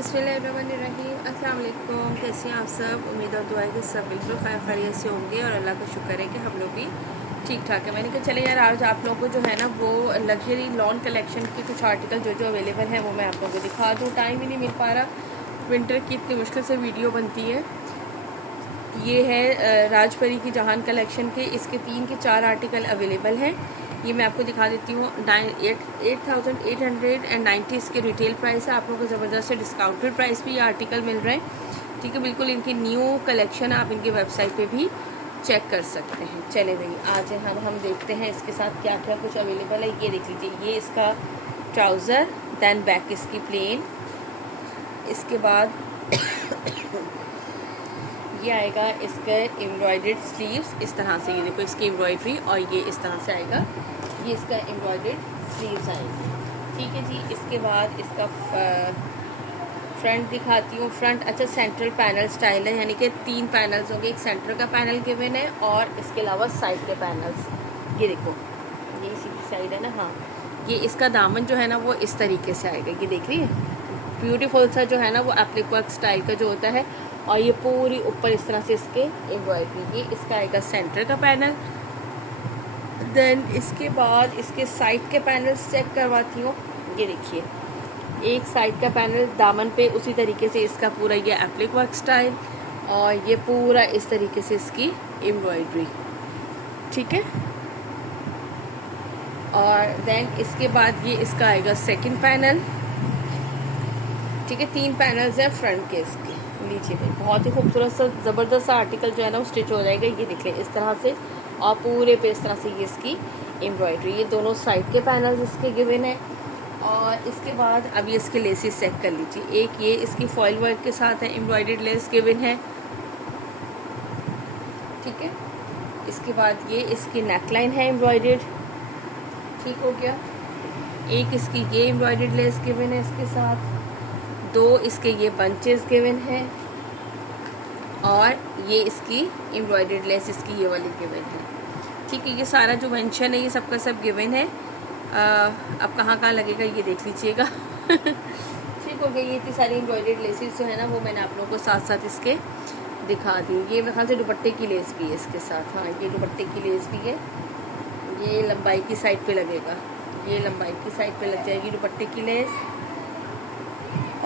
बिस्मिल्लाहिर्रहमानिर्रहीम। अस्सलाम वालेकुम। कैसे हैं आप सब? उम्मीद और दुआ है कि सब बिल्कुल खैर खैरियत से होंगे और अल्लाह का शुक्र है कि हम लोग भी ठीक ठाक है। मैंने कहा चले यार आज आप लोगों को जो है ना वो लग्जरी लॉन कलेक्शन के कुछ आर्टिकल जो अवेलेबल हैं वो मैं आप लोगों को दिखा दूँ। टाइम ही नहीं मिल पा रहा, विंटर की इतनी मुश्किल से वीडियो बनती है। ये है राजपरी की जहान कलेक्शन के, इसके 3 के 4 आर्टिकल अवेलेबल हैं। ये मैं आपको दिखा देती हूँ। 8890 इसके रिटेल प्राइस है। आप लोगों को ज़बरदस्त से डिस्काउंटेड प्राइस पे ये आर्टिकल मिल रहे हैं। ठीक है, बिल्कुल इनकी न्यू कलेक्शन आप इनकी वेबसाइट पे भी चेक कर सकते हैं। चले भाई आज हम देखते हैं इसके साथ क्या क्या कुछ अवेलेबल है। ये देख लीजिए, ये इसका ट्राउज़र, दैन बैक इसकी प्लेन, इसके बाद ये आएगा इसका एम्ब्रॉयडर्ड स्लीव्स इस तरह से। ये देखो इसकी एम्ब्रॉयडरी और ये इस तरह से आएगा, ये इसका एम्ब्रॉयडर्ड स्लीव्स आएंगे। ठीक है जी। इसके बाद इसका फ्रंट दिखाती हूँ। फ्रंट अच्छा सेंट्रल पैनल स्टाइल है, यानी कि 3 पैनल्स होंगे। एक सेंटर का पैनल गिवन है और इसके अलावा साइड के पैनल्स। ये देखो ये इसी की साइड है ना। हाँ, ये इसका दामन जो है ना वो इस तरीके से आएगा। ये देख रही है, ब्यूटीफुल सा जो है ना वो एप्लिक वर्क स्टाइल का जो होता है। और ये पूरी ऊपर इस तरह से इसके एम्ब्रॉयडरी। ये इसका आएगा सेंटर का पैनल। देन इसके बाद इसके साइड के पैनल्स चेक करवाती हूँ। ये देखिए, एक साइड का पैनल दामन पे उसी तरीके से इसका पूरा ये एप्लिक वर्क स्टाइल और ये पूरा इस तरीके से इसकी एम्ब्रॉयडरी। ठीक है। और देन इसके बाद ये इसका आएगा सेकंड पैनल। ठीक है, 3 पैनल्स हैं फ्रंट के इसके। लीजिए भाई, बहुत ही खूबसूरत सा ज़बरदस्त सा आर्टिकल जो है ना वो स्टिच हो जाएगा। ये देख लें इस तरह से और पूरे पे इस तरह से ये इसकी एम्ब्रॉयडरी। ये दोनों साइड के पैनल्स इसके गिवन है। और इसके बाद अब ये इसके लेसेस चेक कर लीजिए। एक ये इसकी फॉइल वर्क के साथ है, एम्ब्रॉयडर्ड लेस गिवन है। ठीक है। इसके बाद ये इसकी नेकलाइन है एम्ब्रॉयडर्ड। ठीक हो गया। एक इसकी ये एम्ब्रॉयडर्ड लेस गिवन है इसके साथ। 2 इसके ये बंचेस गिवन है और ये इसकी एम्ब्रॉयडर्ड लेस इसकी ये वाली गिवन है। ठीक है, ये सारा जो मेंशन है ये सबका सब गिवन है। अब कहाँ लगेगा ये देख लीजिएगा। ठीक हो गया। ये इतनी सारी एम्ब्रॉयडर्ड लेसेस जो है ना वो मैंने आप लोगों को साथ साथ इसके दिखा दी। ये मेरे ख्याल से दुपट्टे की लेस भी है इसके साथ। हाँ, ये दुपट्टे की लेस भी है। ये लंबाई की साइड पे लगेगा, ये लंबाई की साइड पे लग जाएगी दुपट्टे की लेस।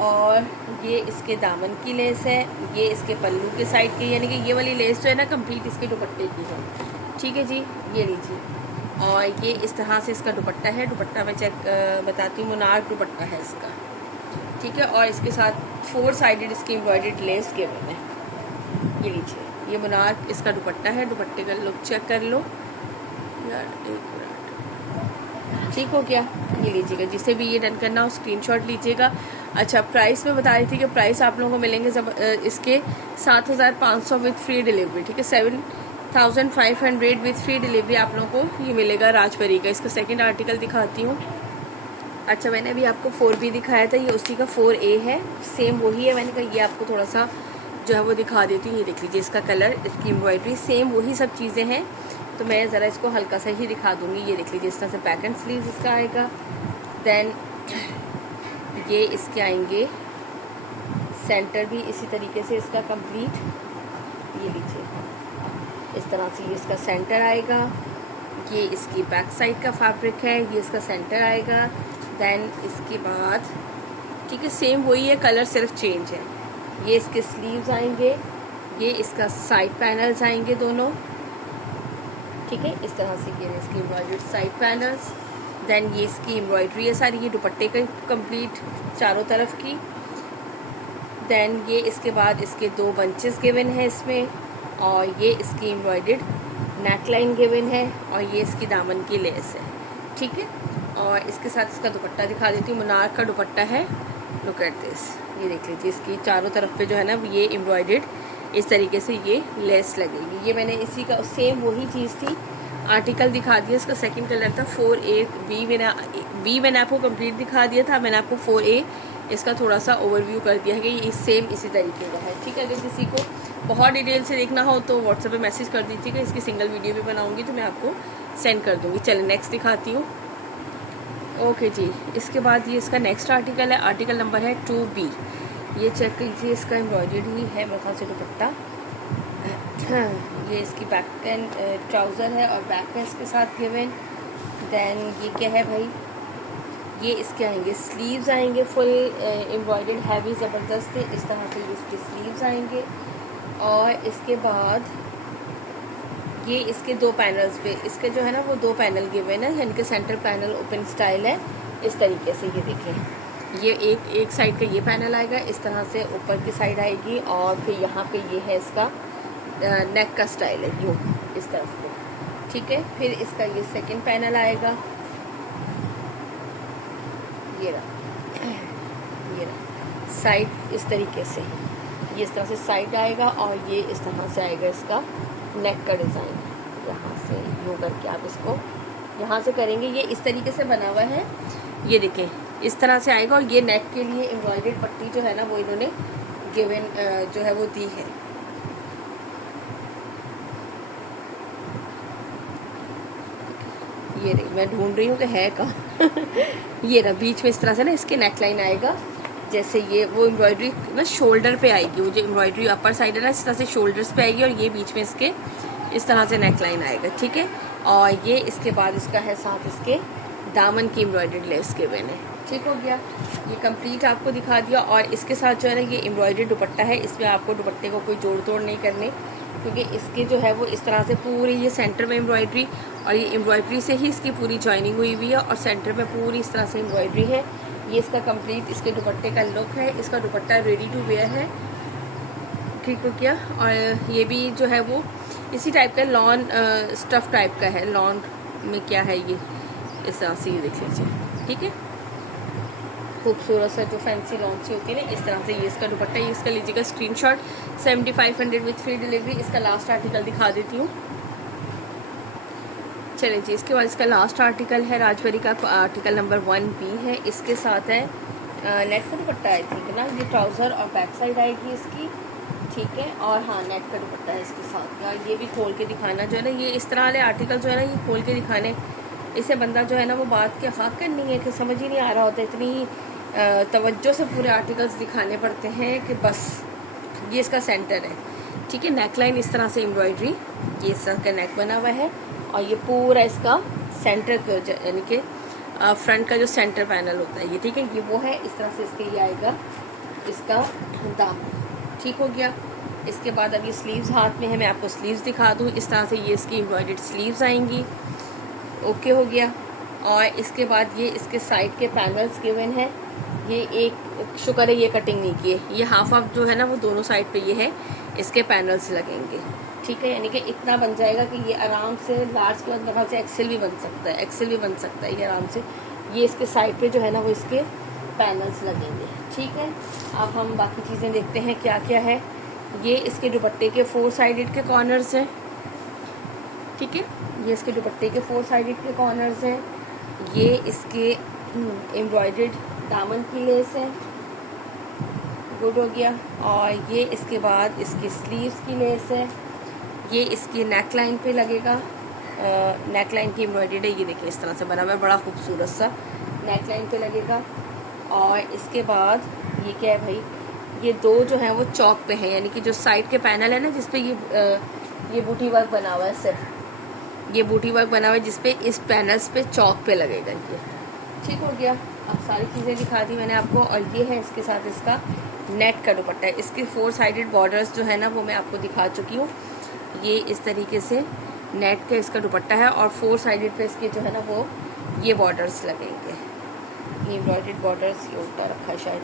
और ये इसके दामन की लेस है, ये इसके पल्लू के साइड की, यानी कि ये वाली लेस जो है ना कंप्लीट इसके दुपट्टे की है। ठीक है जी, ये लीजिए। और ये इस तरह से इसका दुपट्टा है। दुपट्टा मैं चेक बताती हूँ, मुनार दुपट्टा है इसका। ठीक है। और इसके साथ 4 साइडेड इसकी एम्ब्रॉयडर्ड लेस के बने हैं। ये लीजिए, ये मुनार इसका दुपट्टा है। दुपट्टे का लुक चेक कर लो यार, 1 मिनट। ठीक हो गया। ये लीजिएगा, जिसे भी ये डन करना हो स्क्रीनशॉट लीजिएगा। अच्छा, प्राइस में बता रही थी कि प्राइस आप लोगों को मिलेंगे इसके 7500 विद फ्री डिलीवरी। ठीक है, 7500 विद फ्री डिलीवरी आप लोगों को ये मिलेगा राजपरी का। इसका सेकंड आर्टिकल दिखाती हूँ। अच्छा, मैंने अभी आपको 4B दिखाया था, ये उसी का 4A है, सेम वही है। मैंने कहा ये आपको थोड़ा सा जो है वो दिखा देती हूँ। ये देख लीजिए, इसका कलर, इसकी एम्ब्रॉयडरी सेम वही सब चीज़ें हैं, तो मैं ज़रा इसको हल्का सा ही दिखा दूँगी। ये देख लीजिए, इस तरह से बैक एंड स्लीव्स इसका आएगा। देन ये इसके आएंगे सेंटर भी इसी तरीके से इसका कंप्लीट। ये लीजिए, इस तरह से ये इसका सेंटर आएगा। ये इसकी बैक साइड का फैब्रिक है, ये इसका सेंटर आएगा। देन इसके बाद ठीक है, सेम वही है, कलर सिर्फ चेंज है। ये इसके स्लीव्स आएंगे, ये इसका साइड पैनल्स आएंगे दोनों। ठीक है, इस तरह से ये इसकी एम्ब्रॉयडर्ड साइड पैनल्स। देन ये इसकी एम्ब्रॉयडरी है सारी, ये दुपट्टे का कंप्लीट चारों तरफ की। देन ये इसके बाद इसके 2 बंचेस गिवन है इसमें। और ये इसकी एम्ब्रॉयडर्ड नेकलाइन गिवन है और ये इसकी दामन की लेस है। ठीक है। और इसके साथ इसका दुपट्टा दिखा देती हूँ। मुनार का दुपट्टा है, लुक एट दिस। ये देख लीजिए, इसकी चारों तरफ पे जो है ना ये एम्ब्रॉयडर्ड इस तरीके से ये लेस लगेगी। ये मैंने इसी का सेम वही चीज़ थी, आर्टिकल दिखा दिया। इसका सेकंड कलर था 4A। बी मैंने आपको कंप्लीट दिखा दिया था। मैंने आपको 4A इसका थोड़ा सा ओवरव्यू कर दिया है कि ये सेम इसी तरीके का है। ठीक है। अगर किसी को बहुत डिटेल से देखना हो तो व्हाट्सएप पे मैसेज कर दीजिएगा। इसकी सिंगल वीडियो भी बनाऊंगी तो मैं आपको सेंड कर दूँगी। चलिए नेक्स्ट दिखाती हूँ। ओके जी, इसके बाद ये इसका नेक्स्ट आर्टिकल है, आर्टिकल नंबर है 2B। ये चेक कीजिए, इसका एम्ब्रॉयडर्ड ही है मेरे ख्याल से दुपट्टा। ये इसकी बैक एंड ट्राउज़र है और बैक है इसके साथ गिवन। देन ये क्या है भाई, ये इसके आएंगे स्लीव्स आएंगे फुल एम्ब्रॉयडर्ड हैवी ज़बरदस्त से, इस तरह से ये इसके स्लीव्स आएंगे। और इसके बाद ये इसके दो पैनल्स पे, इसके जो है ना वो दो पैनल गिवन है, यानी कि सेंटर पैनल ओपन स्टाइल है इस तरीके से। ये देखें, ये एक साइड का ये पैनल आएगा, इस तरह से ऊपर की साइड आएगी। और फिर यहाँ पे ये है इसका नेक का स्टाइल है यूँ इस तरफ को, ठीक है। फिर इसका ये सेकंड पैनल आएगा, ये रहा साइड इस तरीके से, ये इस तरह से साइड आएगा। और ये इस तरह से आएगा इसका नेक का डिज़ाइन, यहाँ से यूँ करके आप इसको यहाँ से करेंगे, ये इस तरीके से बना हुआ है। ये देखें इस तरह से आएगा। और ये नेक के लिए एम्ब्रॉयडर्ड पट्टी जो है ना वो इन्होंने गिवन जो है वो दी है। ये रही, मैं ढूंढ रही हूँ कि है कहाँ। ये ना बीच में इस तरह से ना इसके नेक लाइन आएगा, जैसे ये वो एम्ब्रॉयडरी ना शोल्डर पे आएगी, वो जो एम्ब्रॉयडरी अपर साइड है ना इस तरह से शोल्डर्स पे आएगी। और ये बीच में इसके इस तरह से नेक लाइन आएगा, ठीक है। और ये इसके बाद इसका है साथ इसके दामन की एम्ब्रॉयडर्ड लेस के बने, ठीक हो गया। ये कंप्लीट आपको दिखा दिया। और इसके साथ जो है ना ये एम्ब्रॉयडर्ड दुपट्टा है, इसमें आपको दुपट्टे को कोई जोड़ तोड़ नहीं करने, क्योंकि इसके जो है वो इस तरह से पूरी ये सेंटर में एम्ब्रॉयडरी, और ये एम्ब्रॉयडरी से ही इसकी पूरी जॉइनिंग हुई हुई है, और सेंटर में पूरी इस तरह से एम्ब्रॉयडरी है। ये इसका कंप्लीट इसके दुपट्टे का लुक है। इसका दुपट्टा रेडी टू वेयर है, ठीक हो गया। और ये भी जो है वो इसी टाइप का लॉन स्टफ टाइप का है। लॉन में क्या है ये इस तरह से, ये देख लीजिए, ठीक है। खूबसूरत सा जो फैंसी लॉन सी होती है ना इस तरह से ये इसका दुपट्टा। ये इसका लीजिएगा स्क्रीनशॉट, 7500 विथ फ्री डिलीवरी। इसका लास्ट आर्टिकल दिखा देती हूँ, चलिए जी। इसके बाद इसका लास्ट आर्टिकल है राजवरी का, आर्टिकल नंबर 1B है। इसके साथ है नेट का दुपट्टा है, ठीक है ना। ये ट्राउज़र और बैक साइड आएगी इसकी, ठीक है। और हाँ नेट का दुपट्टा है इसके साथ। यार ये भी खोल के दिखाना जो है ना, ये इस तरह वाले आर्टिकल जो है ना ये खोल के दिखाने, इसे बंदा जो है ना वो बात के हक करनी है कि समझ ही नहीं आ रहा होता, इतनी तवज्जो से पूरे आर्टिकल्स दिखाने पड़ते हैं कि बस। ये इसका सेंटर है, ठीक है। नेक लाइन इस तरह से एम्ब्रॉयडरी, ये इस तरह का नेक बना हुआ है। और ये पूरा इसका सेंटर यानी कि फ्रंट का जो सेंटर पैनल होता है ये, ठीक है। ये वो है, इस तरह से इसके ये आएगा इसका दाम, ठीक हो गया। इसके बाद अब ये स्लीव्स हाथ में है, मैं आपको स्लीव्स दिखा दूँ। इस तरह से ये इसकी एम्ब्रॉयडर्ड स्लीव्स आएंगी, ओके हो गया। और इसके बाद ये इसके साइड के पैनल्स गिवन है। ये एक शुक्र है ये कटिंग नहीं की है, ये हाफ जो है ना वो दोनों साइड पे ये है, इसके पैनल्स लगेंगे, ठीक है। यानी कि इतना बन जाएगा कि ये आराम से लार्ज के बाद मेरे ख्याल से एक्सेल भी बन सकता है, एक्सेल भी बन सकता है ये आराम से। ये इसके साइड पे जो है ना वो इसके पैनल्स लगेंगे, ठीक है। अब हम बाकी चीज़ें देखते हैं क्या क्या है। ये इसके दुपट्टे के 4 साइडेड के कॉर्नर्स हैं, ठीक है। ये इसके दुपट्टे के 4 साइडेड के कॉर्नर्स हैं। ये इसके एम्ब्रॉयडर्ड दामन की लेस है, गुड हो गया। और ये इसके बाद इसकी स्लीव्स की लेस है। ये इसकी नेक लाइन पे लगेगा, नेक लाइन की एम्ब्रॉयडर्ड है, ये देखिए इस तरह से बना हुआ है, बड़ा खूबसूरत सा नेक लाइन पे लगेगा। और इसके बाद ये क्या है भाई, ये दो जो है वो चौक पे हैं, यानी कि जो साइड के पैनल है ना जिसपे ये बूटी वर्क बना हुआ है, सिर्फ ये बूटी वर्क बना हुआ है जिसपे इस पैनल्स पे चौक पे लगेगा ये, ठीक हो गया। अब सारी चीज़ें दिखा दी मैंने आपको। और ये है इसके साथ इसका नेट का दुपट्टा है। इसके 4 साइडेड बॉर्डर्स जो है ना वो मैं आपको दिखा चुकी हूँ। ये इस तरीके से नेट का इसका दुपट्टा है, और 4 साइडेड पे इसके जो है ना वो ये बॉर्डर्स लगेंगे। ये एम्ब्रॉयडर्ड बॉर्डर्स, ये उल्टा रखा है शायद,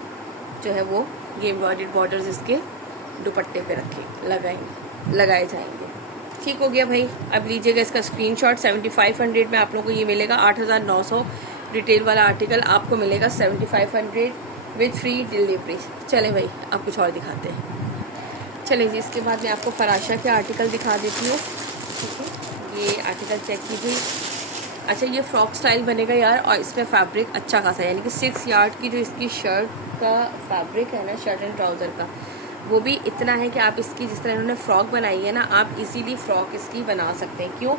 जो है वो ये एम्ब्रॉयडर्ड बॉर्डर्स इसके दुपट्टे पे लगाए जाएंगे, ठीक हो गया भाई। अब लीजिएगा इसका स्क्रीनशॉट। 7500 में आप लोगों को ये मिलेगा। 8900 रिटेल वाला आर्टिकल आपको मिलेगा 7500 विथ फ्री डिलीवरी। चलें भाई अब कुछ और दिखाते हैं। चलें जी, इसके बाद मैं आपको फराशा के आर्टिकल दिखा देती हूँ, ठीक है। ये आर्टिकल चेक कीजिए। अच्छा ये फ्रॉक स्टाइल बनेगा यार, और इसमें फैब्रिक अच्छा खासा है, यानी कि 6 यार्ड की जो इसकी शर्ट का फैब्रिक है ना, शर्ट एंड ट्राउज़र का, वो भी इतना है कि आप इसकी जिस तरह इन्होंने फ़्रॉक बनाई है ना, आप इजीली फ़्रॉक इसकी बना सकते हैं। क्यों?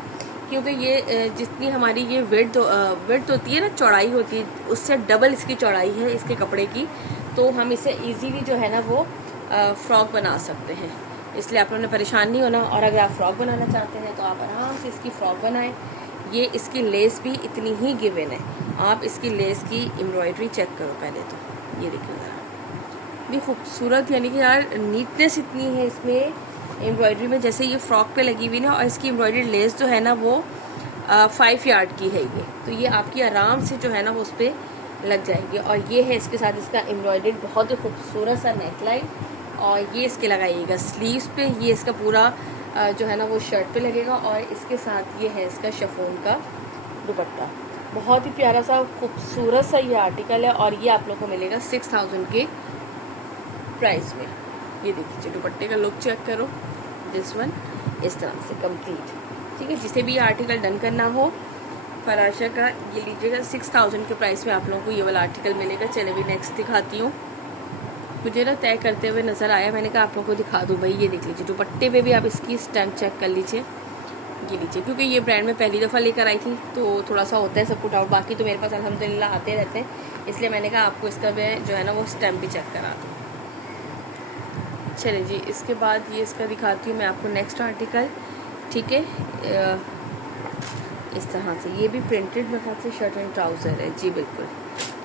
क्योंकि ये जितनी हमारी ये विड्थ होती है ना, चौड़ाई होती है, उससे डबल इसकी चौड़ाई है इसके कपड़े की। तो हम इसे इजीली जो है ना वो फ्रॉक बना सकते हैं। इसलिए आप लोगों ने परेशान नहीं होना। और अगर आप फ्रॉक बनाना चाहते हैं तो आप आराम से इसकी फ़्रॉक बनाएं। ये इसकी लेस भी इतनी ही गिवन है। आप इसकी लेस की एम्ब्रॉयडरी चेक करो पहले तो, ये देखिए ज़रा भी खूबसूरत, यानी कि यार नीटनेस इतनी है इसमें एम्ब्रॉयडरी में, जैसे ये फ्रॉक पे लगी हुई ना। और इसकी एम्ब्रॉयडरी लेस जो है ना वो 5 यार्ड की है ये, तो ये आपकी आराम से जो है ना वो उस पर लग जाएगी। और ये है इसके साथ इसका एम्ब्रॉयडरी बहुत ही खूबसूरत सा नेकलाइन। और ये इसके लगाइएगा स्लीव्स पे, ये इसका पूरा जो है ना वो शर्ट पे लगेगा। और इसके साथ ये है इसका शिफॉन का दुपट्टा, बहुत ही प्यारा सा खूबसूरत सा ये आर्टिकल है। और ये आप लोग को मिलेगा 6000 के प्राइस में। ये देखिए दुपट्टे का लुक चेक करो, दिस वन इस तरह से कंप्लीट। ठीक है, जिसे भी ये आर्टिकल डन करना हो फराशा का, ये लीजिएगा 6000 के प्राइस में आप लोगों को ये वाला आर्टिकल मिलेगा। चले भी नेक्स्ट दिखाती हूँ। मुझे ना तय करते हुए नज़र आया, मैंने कहा आप लोगों को दिखा दूँ भाई। ये देख लीजिए दुपट्टे पे भी आप इसकी स्टैम्प चेक कर लीजिए। ये लीजिए, क्योंकि ये ब्रांड में पहली दफ़ा लेकर आई थी तो थोड़ा सा होता है सब कुछ डाउट। बाकी तो मेरे पास अल्हम्दुलिल्लाह आते रहते हैं, इसलिए मैंने कहा आपको इसका जो है ना वो स्टैम्प भी चेक करा दूँ। चलिए जी, इसके बाद ये इसका दिखाती हूँ मैं आपको नेक्स्ट आर्टिकल। ठीक है, इस तरह से ये भी प्रिंटेड मेरे ख्याल से शर्ट एंड ट्राउज़र है। जी बिल्कुल,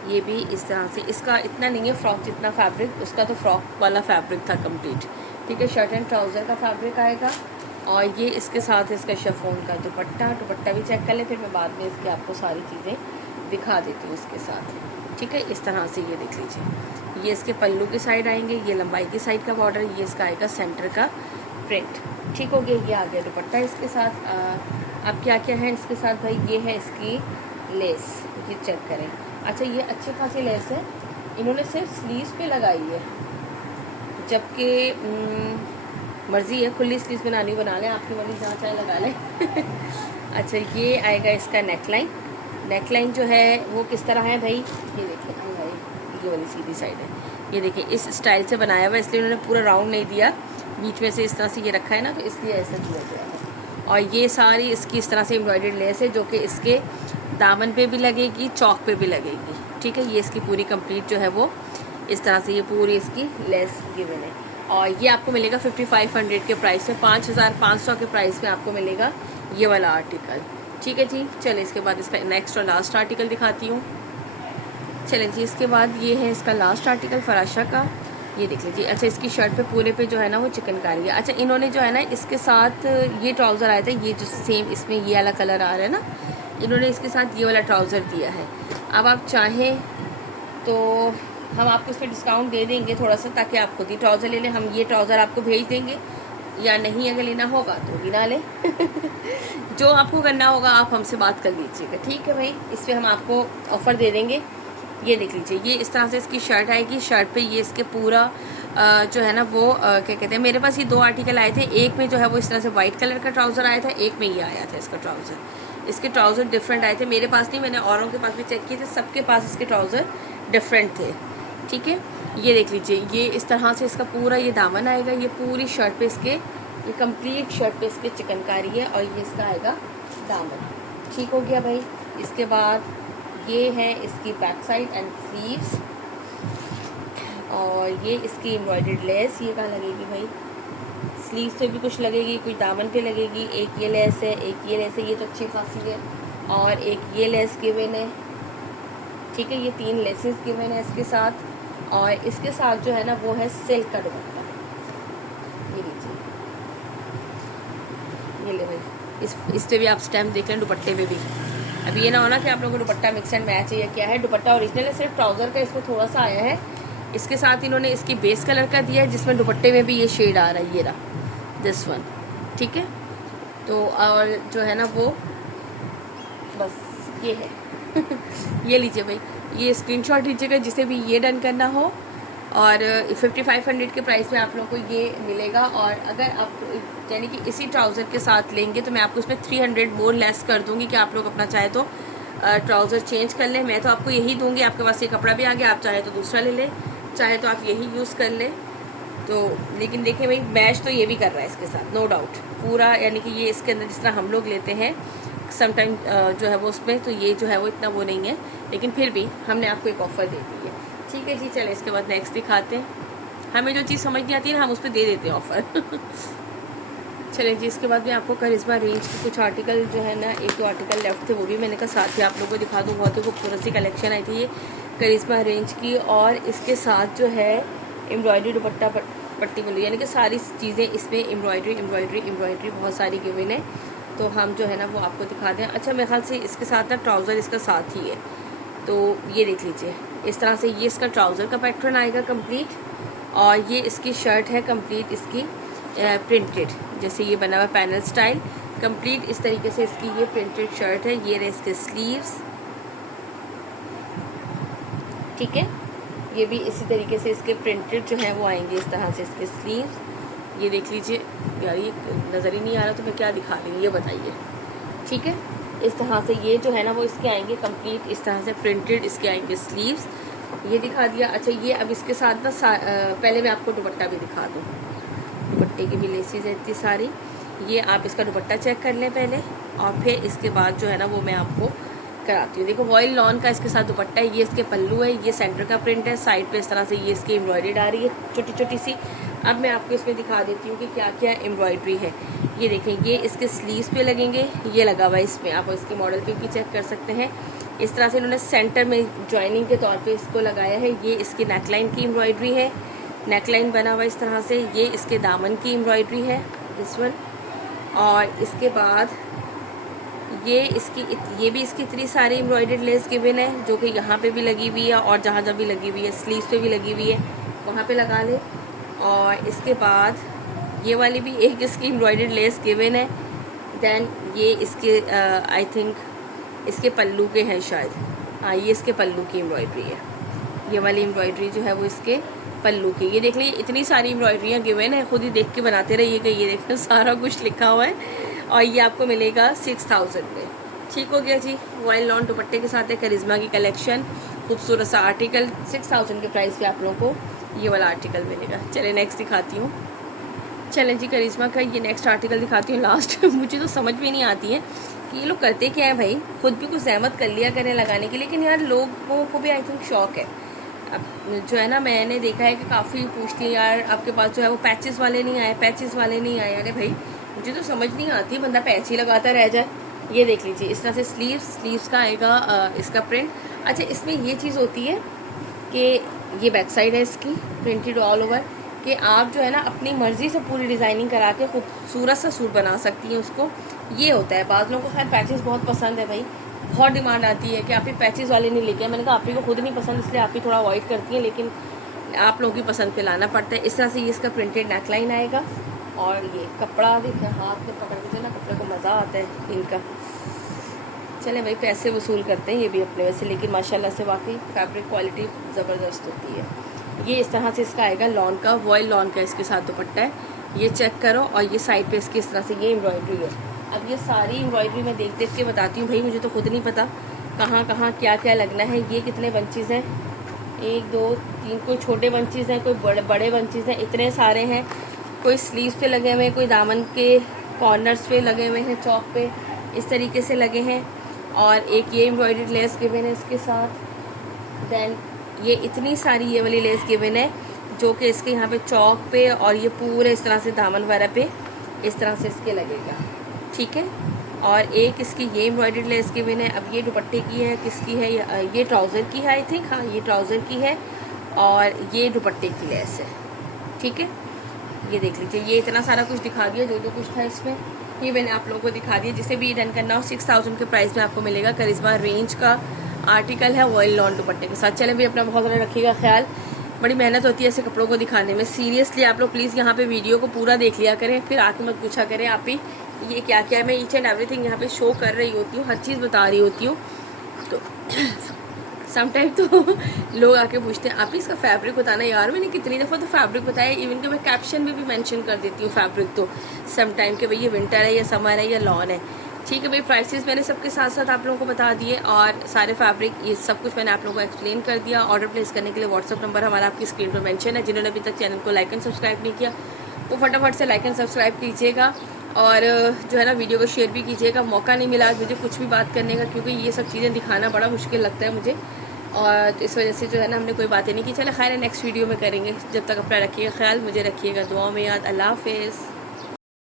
ये भी इस तरह से, इसका इतना नहीं है फ्रॉक जितना फैब्रिक, उसका तो फ्रॉक वाला फैब्रिक था कंप्लीट। ठीक है, शर्ट एंड ट्राउज़र का फैब्रिक आएगा। और ये इसके साथ इसका शिफॉन का दुपट्टा भी चेक कर ले, फिर मैं बाद में इसके आपको सारी चीज़ें दिखा देती हूँ इसके साथ। ठीक है, इस तरह से ये देख लीजिए, ये इसके पल्लू की साइड आएंगे, ये लंबाई की साइड का बॉर्डर, ये इसका आएगा सेंटर का प्रिंट। ठीक हो गया, ये आ गया दुपट्टा इसके साथ। अब क्या क्या है इसके साथ भाई, ये है इसकी लेस, ये चेक करें। अच्छा, ये अच्छी खासी लेस है, इन्होंने सिर्फ स्लीव्स पे लगाई है, जबकि मर्ज़ी है खुली स्लीव्स बनानी बना लें, आपकी वाली जहाँ चाहे लगा लें। अच्छा, ये आएगा इसका नेकलाइन जो है वो किस तरह है भाई, ये देखिए भाई, ये वाली सीधी साइड है। ये देखिए इस स्टाइल से बनाया हुआ है, इसलिए उन्होंने पूरा राउंड नहीं दिया, बीच में से इस तरह से ये रखा है ना, तो इसलिए ऐसा दिया गया है। और ये सारी इसकी इस तरह से एम्ब्रॉयडर्ड लेस है, जो कि इसके दामन पे भी लगेगी, चौक पे भी लगेगी। ठीक है, ये इसकी पूरी कंप्लीट जो है वो इस तरह से ये पूरी इसकी लेस गिवन है। और ये आपको मिलेगा 5500 के प्राइस में, 5500 के प्राइस में आपको मिलेगा ये वाला आर्टिकल। ठीक है जी, चले इसके बाद इसका नेक्स्ट और लास्ट आर्टिकल दिखाती हूँ। चलें जी, इसके बाद ये है इसका लास्ट आर्टिकल फराशा का, ये देख लीजिए। अच्छा, इसकी शर्ट पे पूरे पे जो है ना वो चिकनकारी है। अच्छा, इन्होंने जो है ना इसके साथ ये ट्राउज़र आया था, ये जो सेम इसमें ये वाला कलर आ रहा है ना, इन्होंने इसके साथ ये वाला ट्राउज़र दिया है। अब आप चाहें तो हम आपको इस पर डिस्काउंट दे देंगे थोड़ा सा, ताकि आप खुद ही ट्राउज़र ले लें। हम ये ट्राउज़र आपको भेज देंगे, या नहीं अगर लेना होगा तो भी ना लें। जो आपको करना होगा आप हमसे बात कर लीजिएगा। ठीक है भाई, इस पर हम आपको ऑफ़र दे देंगे। ये देख लीजिए, ये इस तरह से इसकी शर्ट आएगी। शर्ट पे ये इसके पूरा जो है ना वो क्या कहते हैं, मेरे पास ये 2 आर्टिकल आए थे। एक में जो है वो इस तरह से वाइट कलर का ट्राउज़र आया था, एक में ये आया था इसका ट्राउज़र। इसके ट्राउज़र डिफरेंट आए थे, मेरे पास नहीं, मैंने औरों के पास भी चेक किए थे, सबके पास इसके ट्राउज़र डिफरेंट थे। ठीक है, ये देख लीजिए, ये इस तरह से इसका पूरा ये दामन आएगा, ये पूरी शर्ट पे इसके, ये कंप्लीट शर्ट पे इसके चिकनकारी है। और ये इसका आएगा दामन। ठीक हो गया भाई। इसके बाद ये है इसकी बैक साइड एंड स्लीव्स, और ये इसकी एम्ब्रॉयडर्ड लेस, ये कहाँ लगेगी भाई, स्लीव्स पे भी कुछ लगेगी, कुछ दामन पे लगेगी। एक ये लेस है, एक ये लेस है, ये तो अच्छी खासी है। और एक ये लेस गिवन है। ठीक है, ये 3 लेसेस गिवन है इसके साथ। और इसके साथ जो है ना वो है सिल्क का दुपट्टा। ये लीजिए, ये ले भाई, इस पे भी आप स्टैम्प देख लें, दुपट्टे पे भी। अभी ये ना होना कि आप लोगों को दुपट्टा मिक्स एंड मैच है या क्या है। दुपट्टा ओरिजिनल है, सिर्फ ट्राउज़र का इसमें थोड़ा सा आया है। इसके साथ इन्होंने इसकी बेस कलर का दिया है, जिसमें दुपट्टे में भी ये शेड आ रहा है, ये रहा दिस वन। ठीक है, तो और जो है ना वो बस ये है। ये लीजिए भाई, ये स्क्रीनशॉट लीजिएगा जिसे भी ये डन करना हो। और 5500 के प्राइस में आप लोगों को ये मिलेगा। और अगर आप यानी कि इसी ट्राउज़र के साथ लेंगे तो मैं आपको इसमें 300 मोर लेस कर दूँगी, कि आप लोग अपना चाहे तो ट्राउज़र चेंज कर लें। मैं तो आपको यही दूँगी, आपके पास ये कपड़ा भी आ गया, आप चाहे तो दूसरा ले लें, चाहे तो आप यही यूज़ कर लें। तो लेकिन देखिए भाई, मैच तो ये भी कर रहा है इसके साथ, नो डाउट पूरा, यानी कि ये इसके अंदर जिस तरह हम लोग लेते हैं समटाइम जो है वो उसमें, तो ये जो है वो इतना वो नहीं है, लेकिन फिर भी हमने आपको एक ऑफ़र दे दी है। ठीक है जी, चले इसके बाद नेक्स्ट दिखाते हैं। हमें जो चीज़ समझ नहीं आती है ना, हम उस पर दे देते हैं ऑफर। चले जी, इसके बाद मैं आपको करिश्मा रेंज के कुछ आर्टिकल जो है ना, एक दो आर्टिकल लेफ्ट थे वो भी मैंने कहा साथ ही आप लोगों को दिखा दूँ। बहुत ही खूबसूरत सी कलेक्शन आई थी ये करिश्मा रेंज की, और इसके साथ जो है एम्ब्रॉयडरी दुपट्टा पट्टी मिली, यानी कि सारी चीज़ें इसमें एम्ब्रॉयडरी बहुत सारी गिवन है। तो हम जो है ना वो आपको दिखा दें। अच्छा, मेरे ख्याल से इसके साथ ना ट्राउज़र इसका साथ ही है, तो ये देख लीजिए। इस तरह से ये इसका ट्राउज़र का पैटर्न आएगा कंप्लीट, और ये इसकी शर्ट है कंप्लीट इसकी प्रिंटेड, जैसे ये बना हुआ पैनल स्टाइल कंप्लीट इस तरीके से इसकी ये प्रिंटेड शर्ट है। ये रहे इसके स्लीव्स, ठीक है, ये भी इसी तरीके से इसके प्रिंटेड जो है वो आएंगे इस तरह से इसके स्लीव्स। ये देख लीजिए यार, ये नज़र ही नहीं आ रहा तो मैं क्या दिखा रही हूँ, ये बताइए। ठीक है, इस तरह से ये जो है ना वो इसके आएंगे कंप्लीट इस तरह से प्रिंटेड इसके आएंगे स्लीव्स, ये दिखा दिया। अच्छा, ये अब इसके साथ ना पहले मैं आपको दुपट्टा भी दिखा दूँ। दुपट्टे की भी लेसीज है इतनी सारी, ये आप इसका दुपट्टा चेक कर लें पहले, और फिर इसके बाद जो है ना वो मैं आपको कराती हूँ। देखो, वॉयल लॉन का इसके साथ दुपट्टा है, ये इसके पल्लू है, ये सेंटर का प्रिंट है, साइड पे इस तरह से ये इसकी एम्ब्रॉयडरी आ रही है छोटी छोटी सी। अब मैं आपको इसमें दिखा देती हूँ कि क्या क्या एम्ब्रॉयडरी है। ये देखें, ये इसके स्लीव्स पे लगेंगे, ये लगा हुआ है इसमें, आप इसके मॉडल पे भी चेक कर सकते हैं। इस तरह से इन्होंने सेंटर में ज्वाइनिंग के तौर पे इसको लगाया है। ये इसकी नेकलाइन की एम्ब्रॉयडरी है, नेकलाइन बना हुआ इस तरह से। ये इसके दामन की एम्ब्रॉयडरी है दिस वन, और इसके बाद ये भी इसकी इतनी सारी एम्ब्रॉयडर्ड लेस गिवन है, जो कि यहाँ पे भी लगी हुई है और जहाँ जहाँ भी लगी हुई है, स्लीव्स पे भी लगी हुई है, वहाँ पे लगा ले। और इसके बाद ये वाली भी एक इसकी एम्ब्रॉयडर्ड लेस गिवन है। देन ये इसके आई थिंक इसके पल्लू के हैं शायद, हाँ ये इसके पल्लू की एम्ब्रॉयडरी है। ये वाली एम्ब्रॉयडरी जो है वो इसके पल्लू की। ये देख लीजिए, इतनी सारी एम्ब्रॉयडरियाँ गिवन है, खुद ही देख के बनाते रहिएगा। ये देखें, सारा कुछ लिखा हुआ है, और ये आपको मिलेगा 6000 में। ठीक हो गया जी, वॉयल लॉन दुपट्टे के साथ है करिश्मा की कलेक्शन, खूबसूरत सा आर्टिकल 6000 के प्राइस पे आप लोगों को ये वाला आर्टिकल मिलेगा। चले नेक्स्ट दिखाती हूँ। चलें जी, करिश्मा का ये नेक्स्ट आर्टिकल दिखाती हूँ लास्ट। मुझे तो समझ में नहीं आती है कि ये लोग करते क्या है भाई, खुद भी कुछ जहमत कर लिया करें लगाने की, लेकिन यार लोगों को भी आई थिंक शौक है। अब जो है ना, मैंने देखा है कि काफ़ी पूछती है यार आपके पास जो है वो पैचेस वाले नहीं आए, पैचेस वाले नहीं आए। अरे भाई, मुझे तो समझ नहीं आती, बंदा पैच ही लगाता रह जाए। ये देख लीजिए, इस तरह से स्लीव्स का आएगा इसका प्रिंट। अच्छा, इसमें ये चीज़ होती है कि ये बैक साइड है इसकी प्रिंटेड ऑल ओवर, कि आप जो है ना अपनी मर्ज़ी से पूरी डिज़ाइनिंग करा के खूबसूरत सा सूट बना सकती हैं उसको। ये होता है, बाज़ लोगों को खैर पैचेस बहुत पसंद है भाई, बहुत डिमांड आती है कि आप ही पैचेस वाले नहीं लेके। मैंने कहा आप ही को खुद नहीं पसंद, इसलिए आप ही थोड़ा अवॉइड करती हैं, लेकिन आप लोगों की पसंद पे लाना पड़ता है। इस तरह से ये इसका प्रिंटेड नेकलाइन आएगा, और ये कपड़ा देखिए, हाथ में पकड़ के जो ना कपड़े को मज़ा आता है इनका। चलें भाई, पैसे वसूल करते हैं ये भी अपने वैसे, लेकिन माशाल्लाह से वाकई फैब्रिक क्वालिटी ज़बरदस्त होती है। ये इस तरह से इसका आएगा लॉन का, वॉयल लॉन का इसके साथ दुपट्टा है, ये चेक करो। और ये साइड पे इसकी इस तरह से ये एम्ब्रॉयडरी है। अब ये सारी एम्ब्रॉयडरी मैं देख देख के बताती हूँ भाई, मुझे तो खुद नहीं पता कहाँ कहाँ क्या क्या लगना है। ये कितने बंचेज़ हैं, 1 2 3, कोई छोटे बंचेज़ हैं, कोई बड़े बंचेज़ हैं, इतने सारे हैं। कोई स्लीव्स पे लगे हुए हैं, कोई दामन के कॉर्नर्स पे लगे हुए हैं, चौक पे इस तरीके से लगे हैं। और एक ये एम्ब्रॉयडर्ड लेस गिवन है इसके साथ। देन ये इतनी सारी ये वाली लेस गिवन है, जो कि इसके यहाँ पे चौक पे और ये पूरे इस तरह से दामन वगैरह पे इस तरह से इसके लगेगा। ठीक है, और एक इसकी ये एम्ब्रॉयडर्ड लेस गिवन है। अब ये दुपट्टे की है, किसकी है, ये ट्राउज़र की है आई थिंक, हाँ ये ट्राउज़र की है, और ये दुपट्टे की लेस है। ठीक है, ये देख लीजिए, ये इतना सारा कुछ दिखा दिया, जो कुछ था इसमें ये मैंने आप लोगों को दिखा दिया। जिसे भी डन करना हो 6000 के प्राइस में आपको मिलेगा। करिश्मा रेंज का आर्टिकल है वॉयल लॉन दुपट्टे के साथ। चलें भी, अपना बहुत ज़्यादा रखिएगा ख्याल, बड़ी मेहनत होती है ऐसे कपड़ों को दिखाने में। सीरियसली आप लोग प्लीज़ यहाँ पे वीडियो को पूरा देख लिया करें, फिर आके मत पूछा करें आप ही ये क्या क्या है। मैं ईच एंड एवरीथिंग यहाँ पे शो कर रही होती हूँ, हर चीज़ बता रही होती हूँ। तो समटाइम तो लोग आके पूछते हैं आप ही इसका फैब्रिक बताना। यार मैंने कितनी दफ़ा तो फैब्रिक बताया, इवन कि मैं कैप्शन में भी मेंशन कर देती हूँ फैब्रिक तो समटाइम कि भाई ये विंटर है या समर है या लॉन है। ठीक है भाई, प्राइसेस मैंने सबके साथ साथ आप लोगों को बता दिए, और सारे फैब्रिक ये सब कुछ मैंने आप लोगों को एक्सप्लेन कर दिया। ऑर्डर प्लेस करने के लिए व्हाट्सअप नंबर हमारा आपकी स्क्रीन पर मेंशन है। जिन्होंने अभी तक चैनल को लाइक एंड सब्सक्राइब नहीं किया तो फटाफट से लाइक एंड सब्सक्राइब कीजिएगा, और जो है ना वीडियो को शेयर भी कीजिएगा। मौका नहीं मिला आज मुझे कुछ भी बात करने का, क्योंकि ये सब चीज़ें दिखाना बड़ा मुश्किल लगता है मुझे, और तो इस वजह से जो है ना हमने कोई बातें नहीं की। चले खैर नेक्स्ट वीडियो में करेंगे। जब तक अपना रखिएगा ख्याल, मुझे रखिएगा दुआ में याद। अल्लाह हाफिज़।